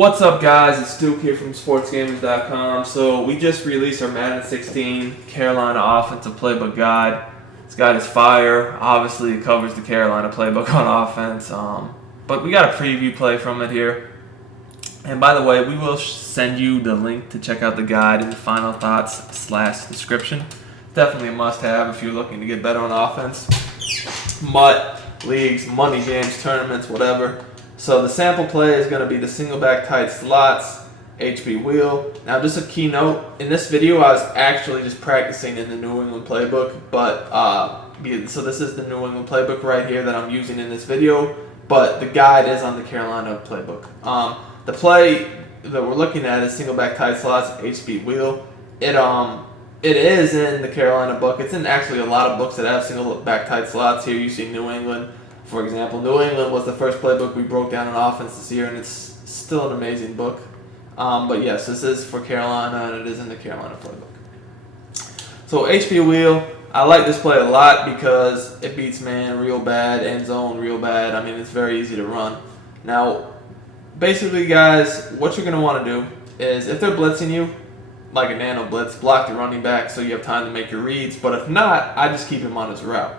What's up, guys? It's Duke here from Sportsgamerz.com. So we just released our Madden 16 Carolina Offensive Playbook Guide. This guide is fire. Obviously, it covers the Carolina playbook on offense, but we got a preview play from it here. And by the way, we will send you the link to check out the guide in the final thoughts/description. Definitely a must-have if you're looking to get better on offense. MUT, leagues, money games, tournaments, whatever. So the sample play is going to be the single back tight slots, HBU Wheel. Now, just a key note, in this video I was actually just practicing in the New England playbook, but so this is the New England playbook right here that I'm using in this video, but the guide is on the Carolina playbook. The play that we're looking at is single back tight slots, HBU Wheel. It is in the Carolina book. It's in actually a lot of books that have single back tight slots. Here you see New England. For example, New England was the first playbook we broke down on offense this year, and it's still an amazing book. But yes, this is for Carolina, and it is in the Carolina playbook. So HBU Wheel, I like this play a lot because it beats man real bad, end zone real bad. I mean, it's very easy to run. Now, basically, guys, what you're going to want to do is if they're blitzing you, like a nano blitz, block the running back so you have time to make your reads. But if not, I just keep him on his route.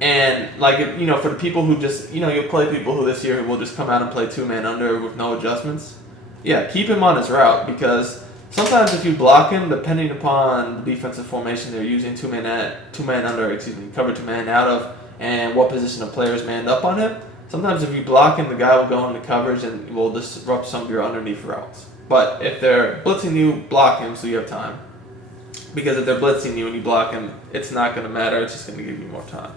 And like, for the people who just, you'll play people who this year will just come out and play two-man under with no adjustments. Yeah, keep him on his route because sometimes if you block him, depending upon the defensive formation they're using, two-man under, cover two-man out of, and what position of players manned up on him, sometimes if you block him, the guy will go into coverage and will disrupt some of your underneath routes. But if they're blitzing you, block him so you have time. Because if they're blitzing you and you block him, it's not going to matter. It's just going to give you more time.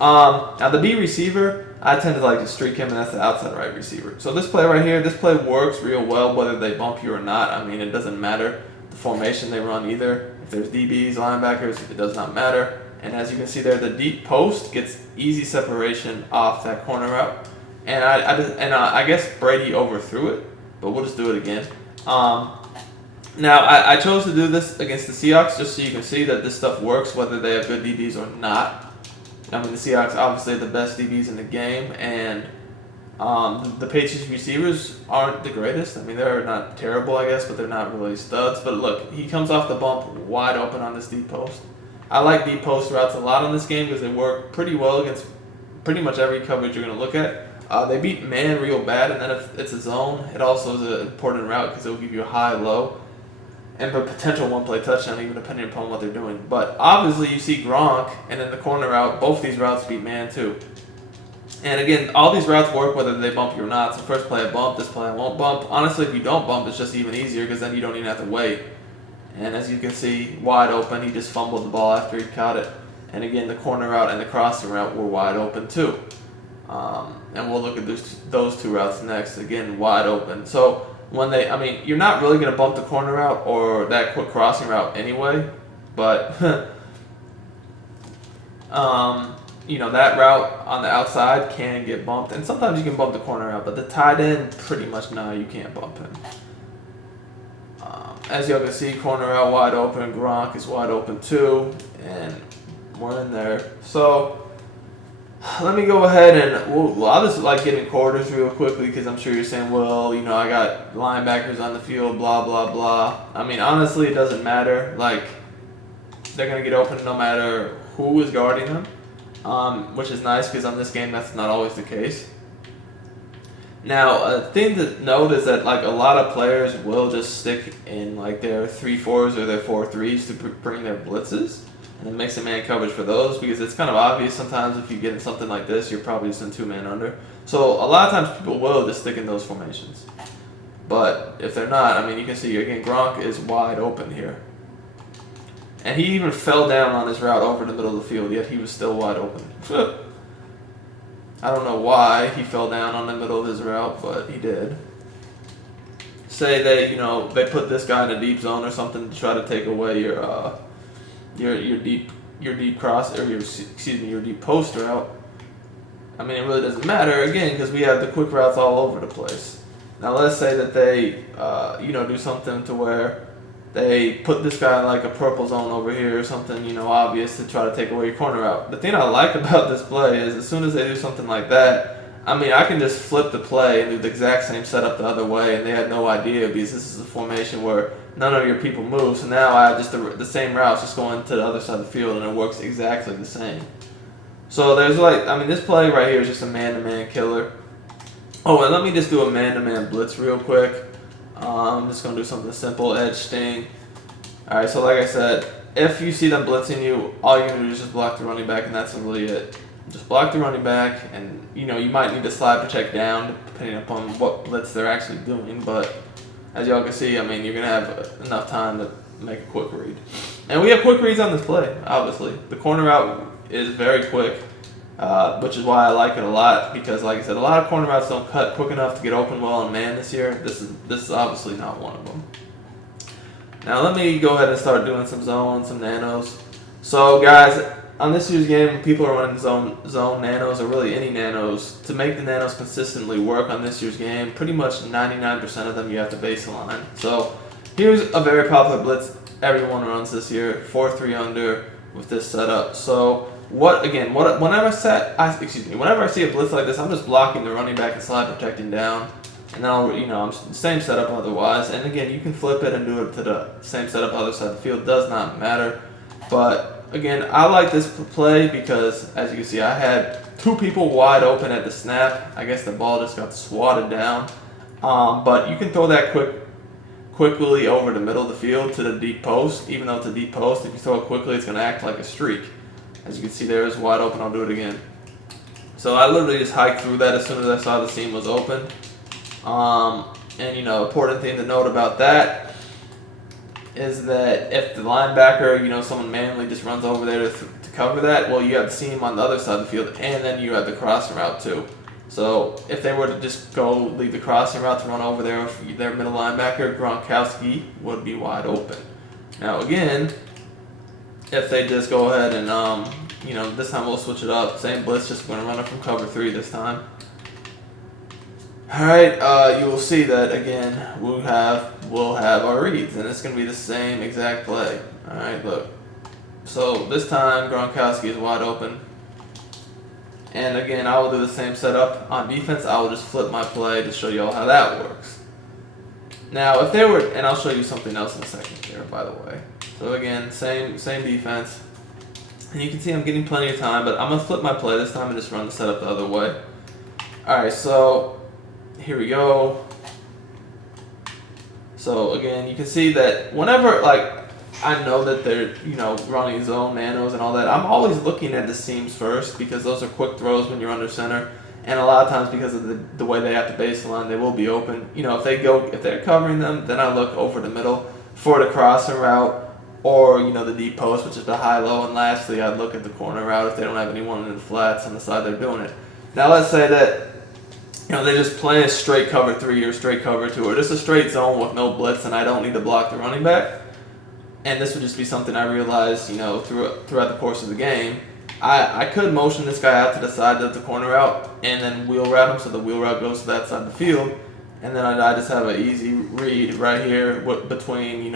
Now the B receiver, I tend to like to streak him, and that's the outside right receiver. So this play right here, this play works real well whether they bump you or not. I mean, it doesn't matter the formation they run either. If there's DBs, linebackers, it does not matter. And as you can see there, the deep post gets easy separation off that corner route. And I guess Brady overthrew it, but we'll just do it again. Now, I chose to do this against the Seahawks just so you can see that this stuff works whether they have good DBs or not. I mean, the Seahawks obviously are the best DBs in the game, and the Patriots receivers aren't the greatest. I mean, they're not terrible, I guess, but they're not really studs. But look, he comes off the bump wide open on this deep post. I like deep post routes a lot on this game because they work pretty well against pretty much every coverage you're going to look at. They beat man real bad, and then if it's a zone, it also is an important route because it will give you a high-low and a potential one-play touchdown, even depending upon what they're doing. But obviously, you see Gronk, and then the corner route, both these routes beat man too. And again, all these routes work whether they bump you or not. So first play I bump, this play I won't bump. Honestly, if you don't bump, it's just even easier because then you don't even have to wait. And as you can see, wide open, he just fumbled the ball after he caught it. And again, the corner route and the crossing route were wide open too. And we'll look at those two routes next. Again, wide open. So you're not really going to bump the corner route or that quick crossing route anyway, but, that route on the outside can get bumped, and sometimes you can bump the corner route, but the tight end, pretty much, you can't bump him. As y'all can see, corner route wide open, Gronk is wide open too, and we're in there. So, let me go ahead and I'll just get in quarters real quickly because I'm sure you're saying, well, I got linebackers on the field, blah, blah, blah. I mean, honestly, it doesn't matter. They're going to get open no matter who is guarding them, which is nice because on this game, that's not always the case. Now, a thing to note is that, a lot of players will just stick in, their 3-4s or their 4-3s to bring their blitzes. And it makes a man coverage for those because it's kind of obvious sometimes if you get in something like this, you're probably just in two-man under. So a lot of times people will just stick in those formations. But if they're not, you can see again, Gronk is wide open here. And he even fell down on his route over the middle of the field, yet he was still wide open. I don't know why he fell down on the middle of his route, but he did. Say they put this guy in a deep zone or something to try to take away your deep cross or your deep post route. It really doesn't matter again because we have the quick routes all over the place. Now let's say that they do something to where they put this guy like a purple zone over here or something obvious to try to take away your corner route. The thing I like about this play is as soon as they do something like that, I mean, I can just flip the play and do the exact same setup the other way, and they had no idea because this is a formation where none of your people move. So now I have just the same route, just going to the other side of the field, and it works exactly the same. So there's this play right here is just a man-to-man killer. Oh, and let me just do a man-to-man blitz real quick. I'm just going to do something simple, edge sting. All right, so like I said, if you see them blitzing you, all you're going to do is just block the running back, and that's really it. Just block the running back, and you might need to slide protect down depending upon what blitz they're actually doing. But as y'all can see, you're going to have enough time to make a quick read. And we have quick reads on this play, obviously. The corner route is very quick, which is why I like it a lot, because like I said, a lot of corner routes don't cut quick enough to get open well in man this year. This is obviously not one of them. Now let me go ahead and start doing some zones, some nanos. So guys, on this year's game, people are running zone nanos, or really any nanos. To make the nanos consistently work on this year's game, pretty much 99% of them you have to baseline. So here's a very popular blitz everyone runs this year, 4-3 under with this setup. So whenever I see a blitz like this, I'm just blocking the running back and slide protecting down. And now, same setup otherwise. And again, you can flip it and do it to the same setup other side of the field. Does not matter. But again, I like this play because, as you can see, I had two people wide open at the snap. I guess the ball just got swatted down. But you can throw that quickly over the middle of the field to the deep post. Even though it's a deep post, if you throw it quickly, it's going to act like a streak. As you can see there, it's wide open. I'll do it again. So I literally just hiked through that as soon as I saw the seam was open. Important thing to note about that is that if the linebacker, someone manually just runs over there to cover that, well, you have the seam on the other side of the field, and then you have the crossing route too. So if they were to just leave the crossing route to run over there with their middle linebacker, Gronkowski would be wide open. Now again, if they just go ahead and, this time we'll switch it up. Same blitz, just going to run it from cover 3 this time. Alright, you will see that again we'll have our reads, and it's going to be the same exact play. Alright, look. So this time Gronkowski is wide open. And again, I will do the same setup. On defense, I will just flip my play to show you all how that works. Now, if they were, and I'll show you something else in a second here, by the way. So again, same defense. And you can see I'm getting plenty of time, but I'm going to flip my play this time and just run the setup the other way. Alright, so here we go. So again, you can see that whenever I know that they're running zone nanos and all that, I'm always looking at the seams first because those are quick throws when you're under center, and a lot of times because of the way they have to baseline, they will be open. If they're covering them, then I look over the middle for the crossing route, or the deep post, which is the high-low, and lastly I'd look at the corner route if they don't have anyone in the flats on the side they're doing it. Now let's say that they're just playing straight cover 3 or straight cover 2, or just a straight zone with no blitz, and I don't need to block the running back. And this would just be something I realized, throughout the course of the game. I could motion this guy out to the side of the corner route and then wheel route him, so the wheel route goes to that side of the field. And then I just have an easy read right here between,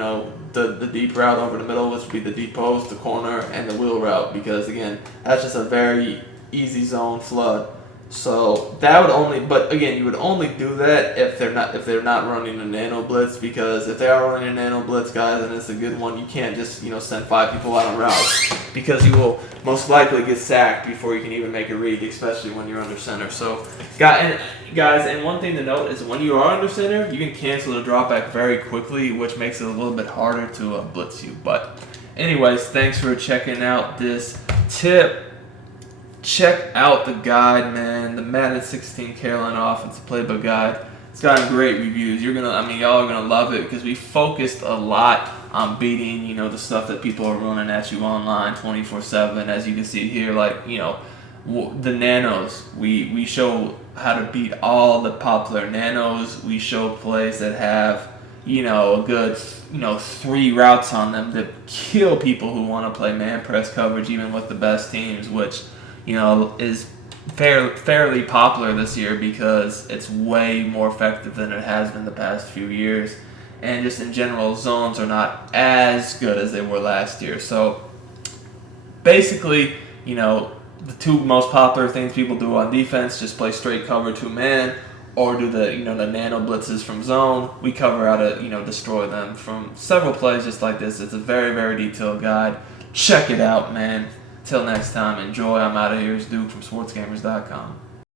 the deep route over the middle, which would be the deep post, the corner, and the wheel route, because again, that's just a very easy zone flood. So that would you would only do that if they're not running a nano blitz, because if they are running a nano blitz, guys, and it's a good one, you can't just send 5 people out on routes, because you will most likely get sacked before you can even make a read, especially when you're under center. So guys, and one thing to note is when you are under center, you can cancel the drop back very quickly, which makes it a little bit harder to blitz you. But anyways, thanks for checking out this tip. Check out the guide, man. The Madden 16 Carolina Offensive Playbook Guide. It's gotten great reviews. Y'all are gonna love it, because we focused a lot on beating, the stuff that people are running at you online 24/7. As you can see here, the nanos. We show how to beat all the popular nanos. We show plays that have, a good, 3 routes on them that kill people who want to play man press coverage, even with the best teams, which is fairly popular this year because it's way more effective than it has been the past few years. And just in general, zones are not as good as they were last year. So basically, the two most popular things people do on defense: just play straight cover 2-man, or do the the nano blitzes from zone. We cover how to destroy them from several plays just like this. It's a very, very detailed guide. Check it out, man. Till next time, enjoy. I'm out of here. It's Duke from Sportsgamerz.com.